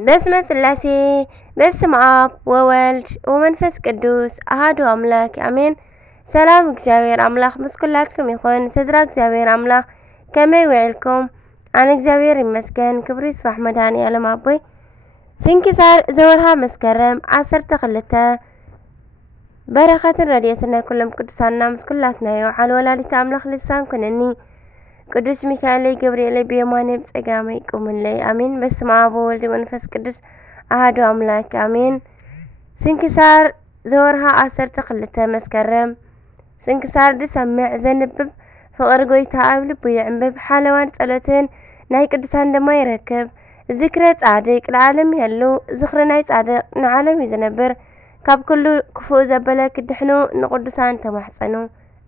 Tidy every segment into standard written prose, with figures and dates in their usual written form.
በስመ ስላሴ በስመ አብ ወወልድ ወመንፈስ ቅዱስ አሐዱ አምላክ አሜን። ሰላም እግዚአብሔር አምላክ ምስ ኩላትኩም ይኹን። ስድራ እግዚአብሔር አምላክ ከመይ ውዕልኩም? አነ እግዚአብሔር ይመስገን። ክብሪ ይስፋሕ መድኃኔዓለም አቦይ። ስንክሳር ዘወርሃ መስከረም 12 በረኸትን ረድኤትን ናይ ኩሎም ቅዱሳንና ምስ ኩላትና ይውዓል። ወላዲተ አምላክ ልሳን ኩነኒ ቅዱስ ሚካኤል ገብርኤል በየማነ በጸጋመይ ቁምለይ አሜን። በስመ አብ ወወልድ ወመንፈስ ቅዱስ አሐዱ አምላክ አሜን። ስንክሳር ዘወርሃ 12 መስከረም ስንክሳር ድሰምዕ ዘንብብ ፍቅሪ ጎይታ ኣብ ልቡ ይዕንብብ ሓለዋን ጸሎትን ናይ ቅዱሳን ድማ ይረክብ። ዝክረ ጻድቅ ለዓለም ያሉ ዝክረ ናይ ጻድቅ ንዓለም ይዝነብር። ካብ ኩሉ ክፉእ ዘበለ ክድሕኑ ንቅዱሳን ተማሕፀኑ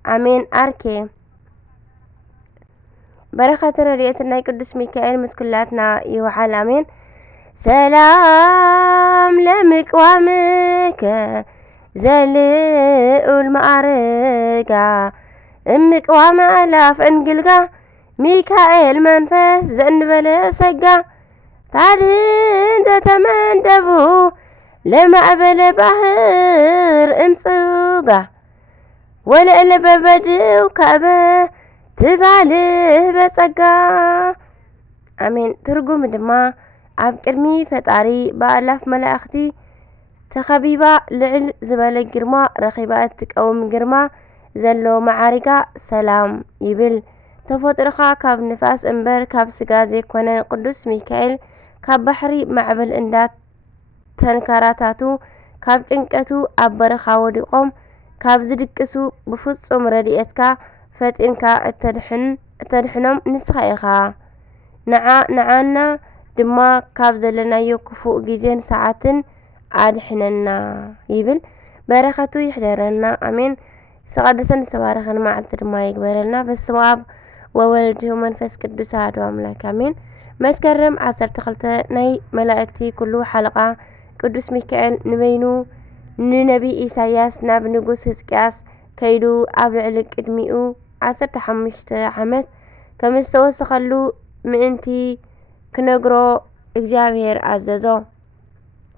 አሜን። አርኬ በረኸት ረድኤት ናይ ቅዱስ ሚካኤል ምስ ኩላትና ይውዓል አሜን። ሰላም ለምቅዋምከ ዘልዑል ማዕርጋ እምቅዋም አላፍ እንግልጋ ሚካኤል መንፈስ ዘእንበለ ሰጋ ታድህን ተተመንደቡ ለማዕበለ ባህር እምጽጋ ወለእለ በበድው ከበ ትባልህ በጸጋ አሜን። ትርጉም ድማ ኣብ ቅድሚ ፈጣሪ በአላፍ መላእኽቲ ተኸቢባ ልዕል ዝበለ ግርማ ረኺባ እትቀውም ግርማ ዘሎ ማዕሪጋ ሰላም ይብል። ተፈጥሮኻ ካብ ንፋስ እምበር ካብ ስጋ ዘይኮነ ቅዱስ ሚካኤል ካብ ባሕሪ ማዕበል እንዳት ተንከራታቱ ካብ ጭንቀቱ ኣብ በረኻ ወዲቖም ካብ ዝድቅሱ ብፍጹም ረድኤትካ ፈጢንካ እተድሕኖም ንስኻ ኢኻ። ንዓና ድማ ካብ ዘለናዮ ክፉእ ጊዜን ሰዓትን አድሕነና ይብል። በረኸቱ ይሕደረና አሜን። ዝተቀደሰን ዝተባረኸን መዓልቲ ድማ ይግበረልና። በስመ አብ ወወልድ ወመንፈስ ቅዱስ አሐዱ አምላክ አሜን። መስከረም 12 ናይ መላእክቲ ኩሉ ሓለቃ ቅዱስ ሚካኤል ንበይኑ ንነቢ ኢሳያስ ናብ ንጉስ ሕዝቅያስ ከይዱ ኣብ ልዕሊ ቅድሚኡ 15 ዓመት ከም ዝተወሰኸሉ ምእንቲ ክነግሮ እግዚአብሔር አዘዞ።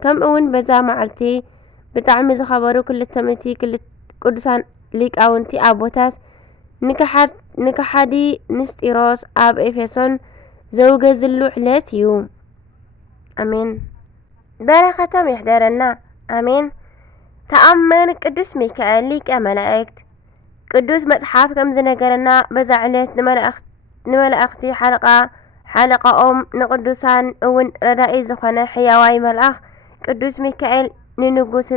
ከምኡውን በዛ መዓልቲ ብጣዕሚ ዝኸበሩ 200 ቅዱሳን ሊቃውንቲ አቦታት ንከሓዲ ንስጢሮስ ኣብ ኤፌሶን ዘውገዝሉ ዕለት እዩ አሜን። በረኸቶም ይሕደረና አሜን። ተአመን ቅዱስ ሚካኤል ሊቀ መላእክት ቅዱስ መጽሓፍ ከም ዝነገረና በዛ ዕለት ንመላእክቲ ሓለቃኦም ንቅዱሳን እውን ረዳኢ ዝኾነ ሕያዋይ መልአኽ ቅዱስ ሚካኤል ንንጉስ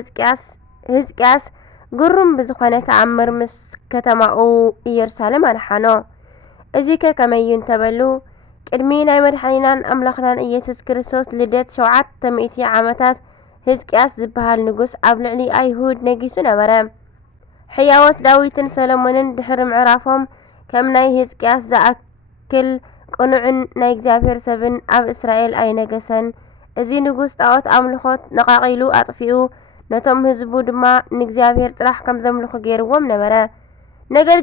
ሕዝቅያስ ግሩም ብዝኾነ ተአምር ምስ ከተማኡ ኢየሩሳሌም ኣድሓኖ። እዚ ከመይ እንተበሉ ቅድሚ ናይ መድሓኒናን ኣምላኽናን ኢየሱስ ክርስቶስ ልደት 700 ዓመታት ሕዝቅያስ ዝበሃል ንጉስ ኣብ ልዕሊ ኣይሁድ ነጊሱ ነበረ። ሕያዎት ዳዊትን ሰሎሞንን ድሕሪ ምዕራፎም ከም ናይ ሕዝቅያስ ዝኣክል ቅኑዕን ናይ እግዚአብሔር ሰብን ኣብ እስራኤል ኣይነገሰን። እዚ ንጉስ ጣዖት ኣምልኾት ነቃቂሉ ኣጥፊኡ ነቶም ህዝቡ ድማ ንእግዚአብሔር ጥራሕ ከም ዘምልኹ ገይርዎም ነበረ። ነገር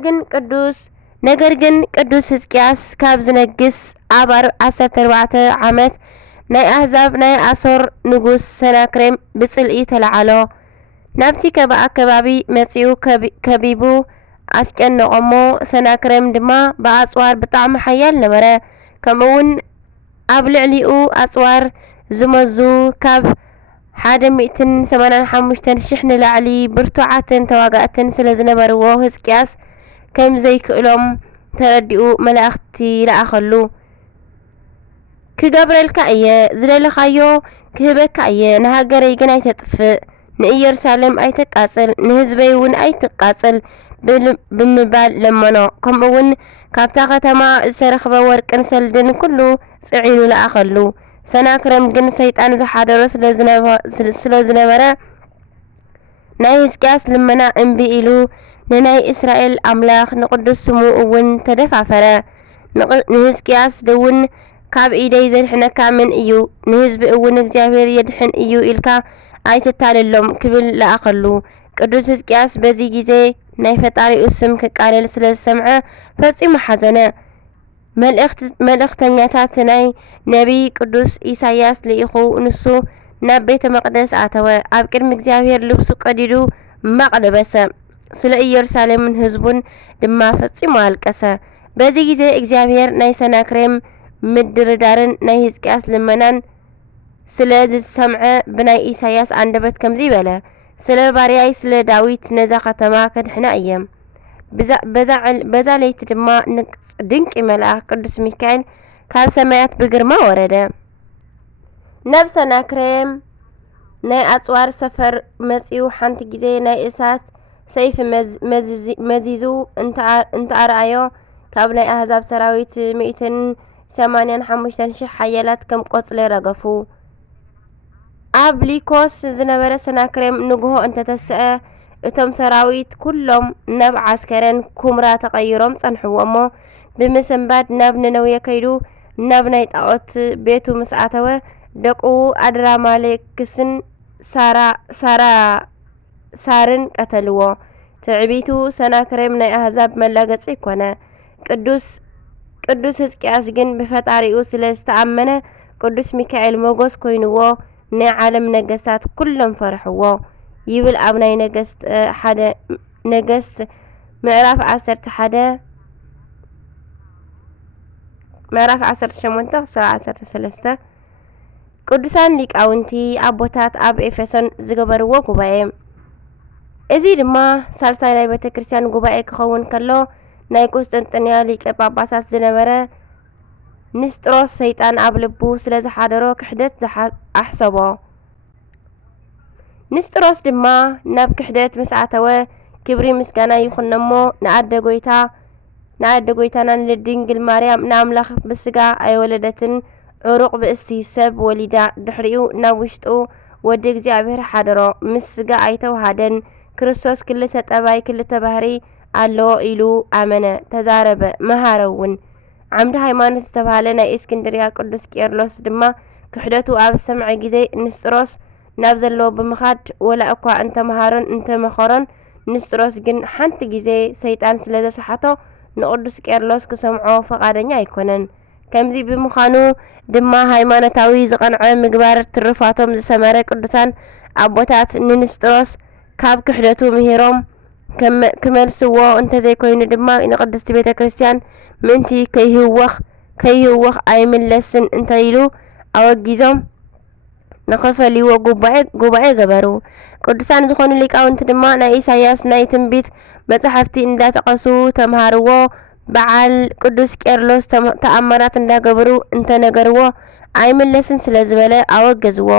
ግን ቅዱስ ሕዝቅያስ ካብ ዝነግስ ኣብ 14 ዓመት ናይ ኣህዛብ ናይ ኣሶር ንጉስ ሰናክሬም ብጽልኢ ተላዓሎ። ናብቲ ከባቢ መጺኡ ከቢቡ ኣስጨነቆሞ። ሰናክሬም ድማ ብኣጽዋር ብጣዕሚ ሓያል ነበረ። ከምኡውን ኣብ ልዕሊኡ ኣጽዋር ዝመዙ ካብ 185,000 ንላዕሊ ብርቱዓትን ተዋጋእትን ስለ ዝነበርዎ ሕዝቅያስ ከም ዘይክእሎም ተረዲኡ መላእኽቲ ለኣኸሉ። ክገብረልካ እየ ዝደለኻዮ ክህበካ እየ፣ ንሃገረይ ግን ኣይተጥፍእ፣ ንኢየሩሳሌም ኣይተቃጽል፣ ንህዝበይ እውን ኣይትቃጽል ብምባል ለመኖ። ከምኡውን ካብታ ከተማ ዝተረኽበ ወርቅን ሰልድን ኩሉ ጽዒኑ ለኣኸሉ። ሰናክረም ግን ሰይጣን ዝሓደሮ ስለ ዝነበረ ናይ ሕዝቅያስ ልመና እምቢ ኢሉ ንናይ እስራኤል ኣምላኽ ንቅዱስ ስሙ እውን ተደፋፈረ። ንሕዝቅያስ እውን ካብ ኢደይ ዘድሕነካ ምን እዩ? ንህዝቢ እውን እግዚአብሔር የድሕን እዩ ኢልካ ኣይትታለሎም ክብል ለኣኸሉ። ቅዱስ ሕዝቅያስ በዚ ጊዜ ናይ ፈጣሪኡ ስም ክቃለል ስለ ዝሰምዐ ፈጺሙ ሓዘነ። መልእክተኛታት ናይ ነቢይ ቅዱስ ኢሳያስ ልኢኹ ንሱ ናብ ቤተ መቅደስ ኣተወ። ኣብ ቅድሚ እግዚአብሔር ልብሱ ቀዲዱ ማቅ ለበሰ። ስለ ኢየሩሳሌምን ህዝቡን ድማ ፈጺሙ አልቀሰ። በዚ ጊዜ እግዚአብሔር ናይ ሰናክሬም ምድርዳርን ናይ ሕዝቅያስ ልመናን ስለ ዝሰምዐ ብናይ ኢሳያስ አንደበት ከምዚ በለ። ስለ ባርያይ ስለ ዳዊት ነዛ ከተማ ከድሕና እየ። በዛ ለይቲ ድማ ድንቂ መልአክ ቅዱስ ሚካኤል ካብ ሰማያት ብግርማ ወረደ። ናብ ሰናክሬም ናይ ኣጽዋር ሰፈር መጺኡ ሓንቲ ጊዜ ናይ እሳት ሰይፊ መዚዙ እንተኣርኣዮ ካብ ናይ ኣህዛብ ሰራዊት 185,000 ሓያላት ከም ቆጽሊ ረገፉ። ኣብ ሊኮስ ዝነበረ ሰናክሬም ንግሆ እንተተስአ እቶም ሰራዊት ኩሎም ናብ ዓስከረን ኩምራ ተቐይሮም ጸንሕዎ እሞ ብምስንባድ ናብ ነነዌ ከይዱ ናብ ናይ ጣዖት ቤቱ ምስ ኣተወ ደቁ ኣድራማሌክስን ሳርን ቀተልዎ። ትዕቢቱ ሰናክሬም ናይ ኣህዛብ መላገጺ ኮነ። ቅዱስ ሕዝቅያስ ግን ብፈጣሪኡ ስለ ዝተኣመነ ቅዱስ ሚካኤል ሞገስ ኮይኑዎ ናይ ዓለም ነገስታት ኩሎም ፈርሕዎ ይብል ኣብ ናይ ነገስት ምዕራፍ 18-13 ቅዱሳን ሊቃውንቲ ኣቦታት ኣብ ኤፌሶን ዝገበርዎ ጉባኤ። እዚ ድማ ሳልሳይ ናይ ቤተ ክርስቲያን ጉባኤ ክኸውን ከሎ ናይ ቁስጥንጥንያ ሊቀ ጳጳሳት ዝነበረ ንስጥሮስ ሰይጣን ኣብ ልቡ ስለ ዝሓደሮ ክሕደት ኣሕሰቦ። ንስጥሮስ ድማ ናብ ክሕደት ምስ ኣተወ ክብሪ ምስጋና ይኹን እሞ ንኣደ ጎይታና ንድንግል ማርያም ንኣምላኽ ብስጋ ኣይወለደትን ዕሩቕ ብእሲ ሰብ ወሊዳ ድሕሪኡ ናብ ውሽጡ ወዲ እግዚኣብሔር ሓደሮ። ምስ ስጋ ኣይተዋሃደን። ክርስቶስ ክልተ ጠባይ ክልተ ባህሪ ኣለዎ ኢሉ ኣመነ፣ ተዛረበ፣ መሃረ እውን። ዓምዲ ሃይማኖት ዝተባሃለ ናይ እስክንድርያ ቅዱስ ቄርሎስ ድማ ክሕደቱ ኣብ ሰምዐ ጊዜ ንስጥሮስ ናብ ዘለዎ ብምኻድ ወላ እኳ እንተመሃሮን እንተመኸሮን ንስጥሮስ ግን ሓንቲ ጊዜ ሰይጣን ስለ ዘሰሓቶ ንቅዱስ ቄርሎስ ክሰምዖ ፈቃደኛ ኣይኮነን። ከምዚ ብምዃኑ ድማ ሃይማኖታዊ ዝቐንዐ ምግባር ትሩፋቶም ዝሰመረ ቅዱሳን ኣቦታት ንንስጥሮስ ካብ ክሕደቱ ምሂሮም ክመልስዎ እንተዘይኮይኑ ድማ ንቅድስቲ ቤተ ክርስቲያን ምእንቲ ከይህወኽ ኣይምለስን እንተኢሉ ኣወጊዞም ንኸፈልይዎ ጉባኤ ገበሩ። ቅዱሳን ዝኾኑ ሊቃውንቲ ድማ ናይ ኢሳያስ ናይ ትንቢት መጻሕፍቲ እንዳተቐሱ ተምሃርዎ። በዓል ቅዱስ ቄርሎስ ተኣምራት እንዳገበሩ እንተነገርዎ ኣይምለስን ስለ ዝበለ ኣወገዝዎ።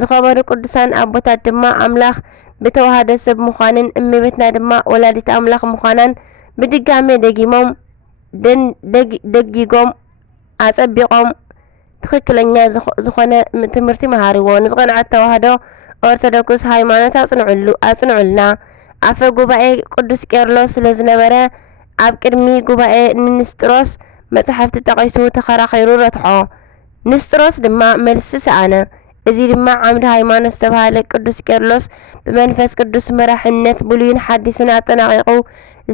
ዝኸበሩ ቅዱሳን ኣቦታት ድማ ኣምላኽ ብተዋህዶ ሰብ ምዃንን እመቤትና ድማ ወላዲት ኣምላኽ ምዃናን ብድጋሜ ደጊጎም ኣጸቢቖም ትክክለኛ ዝኾነ ትምህርቲ መሃርዎ። ንዝቐንዐት ተዋህዶ ኦርቶዶክስ ሃይማኖት ኣጽንዑልና። ኣፈ ጉባኤ ቅዱስ ቄርሎስ ስለ ዝነበረ ኣብ ቅድሚ ጉባኤ ንንስጥሮስ መጽሕፍቲ ጠቒሱ ተኸራኺሩ ረትሖ። ንስጥሮስ ድማ መልሲ ሰኣነ። እዚ ድማ ዓምዲ ሃይማኖት ዝተባሃለ ቅዱስ ቄርሎስ ብመንፈስ ቅዱስ መራሕነት ብሉይን ሓዲስን ኣጠናቂቑ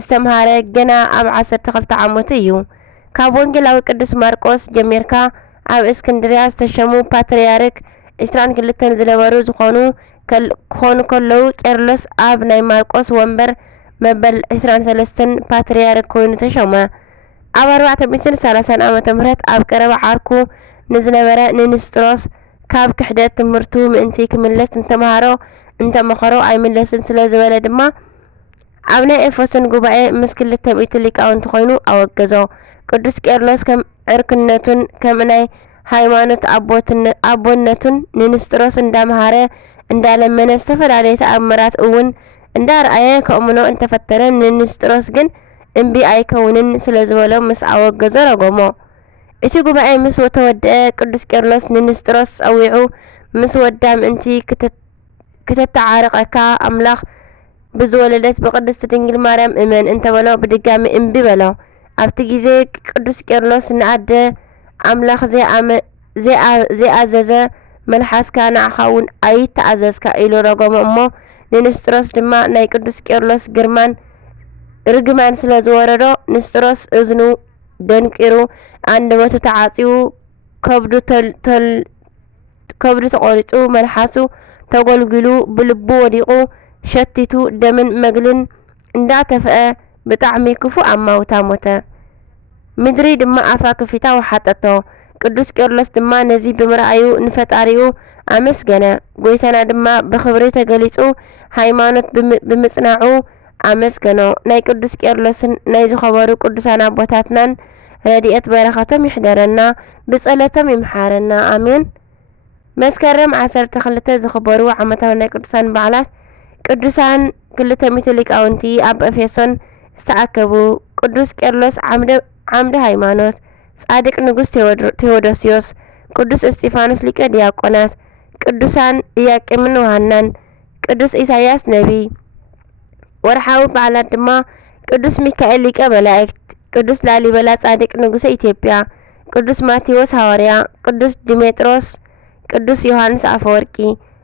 ዝተምሃረ ገና ኣብ 12 ዓመቱ እዩ። ካብ ወንጌላዊ ቅዱስ ማርቆስ ጀሚርካ ኣብ እስክንድርያ ዝተሸሙ ፓትርያርክ 22 ዝነበሩ ክኾኑ ከለዉ ቄርሎስ ኣብ ናይ ማርቆስ ወንበር መበል 23 ፓትርያርክ ኮይኑ ተሸመ። ኣብ 430 ዓመተ ምህረት ኣብ ቀረባ ዓርኩ ንዝነበረ ንንስጥሮስ ካብ ክሕደት ትምህርቱ ምእንቲ ክምለስ እንተመኸሮ ኣይምለስን ስለ ዝበለ ድማ ኣብ ናይ ኤፌሶን ጉባኤ ምስ 200 ሊቃውንቲ ኮይኑ ኣወገዞ። ቅዱስ ቄርሎስ ከም ዕርክነቱን ከም ናይ ሃይማኖት ኣቦነቱን ንንስጥሮስ እንዳመሃረ እንዳለመነ ዝተፈላለየ ተኣምራት እውን እንዳርኣየ ከእምኖ እንተፈተነ ንንስጥሮስ ግን እምቢ ኣይከውንን ስለ ዝበሎ ምስ ኣወገዞ ረገሞ። እቲ ጉባኤ ምስ ተወድአ ቅዱስ ቄርሎስ ንንስጥሮስ ፀዊዑ ምስ ወዳ ምእንቲ ክተተዓርቐካ ኣምላኽ ብዝወለደት ብቅድስቲ ድንግል ማርያም እመን እንተበሎ ብድጋሚ እምቢ በሎ። ኣብቲ ጊዜ ቅዱስ ቄርሎስ ንኣደ ኣምላኽ ዘይኣዘዘ መልሓስካ ንዓኻ እውን ኣይተኣዘዝካ ኢሉ ረገሞ እሞ ንንስጥሮስ ድማ ናይ ቅዱስ ቄርሎስ ርግማን ስለ ዝወረዶ ንስጥሮስ እዝኑ ደንቂሩ አንደበቱ ተዓጺው ከብዱ ተቆሪጹ መልሓሱ ተጎልጊሉ ብልቡ ወዲቁ ሸቲቱ ደምን መግልን እንዳተፍአ ብጣዕሚ ክፉእ ኣማውታ ሞተ። ምድሪ ድማ ኣፋ ክፊታ ወሓጠቶ። ቅዱስ ቄርሎስ ድማ ነዚ ብምርኣዩ ንፈጣሪኡ ኣመስገነ። ጎይታና ድማ ብክብሪ ተገሊጹ ሃይማኖት ብምጽናዑ ኣመስገኖ። ናይ ቅዱስ ቄርሎስን ናይ ዝኸበሩ ቅዱሳን ኣቦታትናን ረድኤት በረኸቶም ይሕደረና፣ ብጸለቶም ይምሓረና ኣሜን። መስከረም 12 ዝኽበሩ ዓመታዊ ናይ ቅዱሳን በዓላት ቅዱሳን 200 ሊቃውንቲ ኣብ ኤፌሶን ዝተኣከቡ ቅዱስ ቄርሎስ ዓምደ ሃይማኖት፣ ጻድቅ ንጉስ ቴዎዶስዮስ፣ ቅዱስ እስጢፋኖስ ሊቀ ዲያቆናት፣ ቅዱሳን ኢያቄምን ወሃናን፣ ቅዱስ ኢሳያስ ነቢይ። ወርሓዊ በዓላት ድማ ቅዱስ ሚካኤል ሊቀ መላእክት፣ ቅዱስ ላሊበላ ጻድቅ ንጉሰ ኢትዮጵያ፣ ቅዱስ ማቴዎስ ሐዋርያ፣ ቅዱስ ዲሜጥሮስ፣ ቅዱስ ዮሐንስ አፈወርቂ፣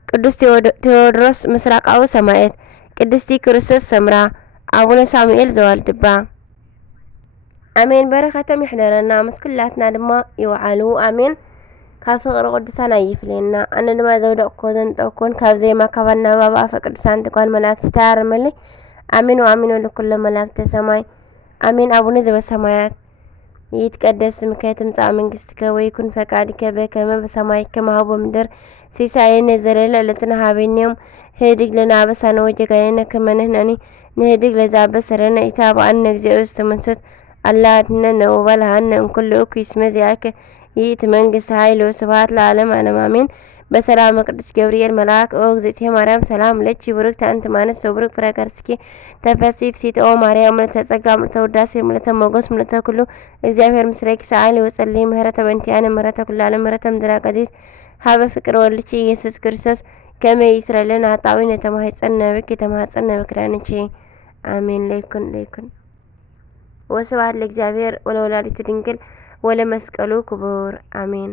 ቅዱስ ቴዎድሮስ ምስራቃዊ ሰማዕት፣ ቅድስቲ ክርስቶስ ሰምራ፣ አቡነ ሳሙኤል ዘዋልድባ። አሜን። በረከቶም ይሕደረና ምስ ኩላትና ድማ ይወዓሉ አሜን። ካብ ፍቅሪ ቅዱሳን ኣይፍለየና። ኣነ ድማ ዘውደቅኮ ዘንጠብኩን ካብ ዜማ ካብ ኣናባብ ኣፈ ቅዱሳን ድጓን መላእክቲ ተያርመለይ አሜን ወአሜን ወለኩሎ መላእክተ ሰማይ አሜን። አቡነ ዘበሰማያት ይትቀደስ ስምከ ትምጻእ መንግስትከ ወይኩን ፈቃድከ በከመ በሰማይ ከማሁ በምድር ሲሳየነ ዘለለ ዕለትነ ሀበነ ዮም ህድግ ለነ አበሳነ ወጌጋየነ ከመ ንሕነኒ ንህድግ ለዘአበሰረነ ኢታብአነ እግዚኦ ዝተመንሶት አላ አድኅነነ ወባልሐነ እምኩሉ እኩይ እስመ ዚአከ ይእቲ መንግስት ኃይል ወስብሐት ለዓለመ ዓለም አሜን። በሰላም ቅዱስ ገብርኤል መልአክ ኦ እግዝእትየ ማርያም ሰላም ለኪ ቡርክት አንቲ እምአንስት ወቡሩክ ፍሬ ከርሥኪ ተፈሥሒ ፍሥሕት ኦ ማርያም ምልዕተ ጸጋ ምልዕተ ውዳሴ ምልዕተ ሞገስ ምልዕተ ኩሉ እግዚአብሔር ምስሌኪ ሰአሊ ወጸልዪ ምህረተ በእንቲአነ ምህረተ ኩሉ ዓለም ምህረተ ምድረ ቀሲስ ሀበ ፍቅር ወልድኪ ኢየሱስ ክርስቶስ ከመ ይስረይ ለነ ኃጣውኢነ ተማኅፀነ ብኪ ተማኅፀነ በክዳንቺ አሜን። ለይኩን ወስብሐት ለእግዚአብሔር ወለወላዲቱ ድንግል ወለመስቀሉ ክቡር አሜን።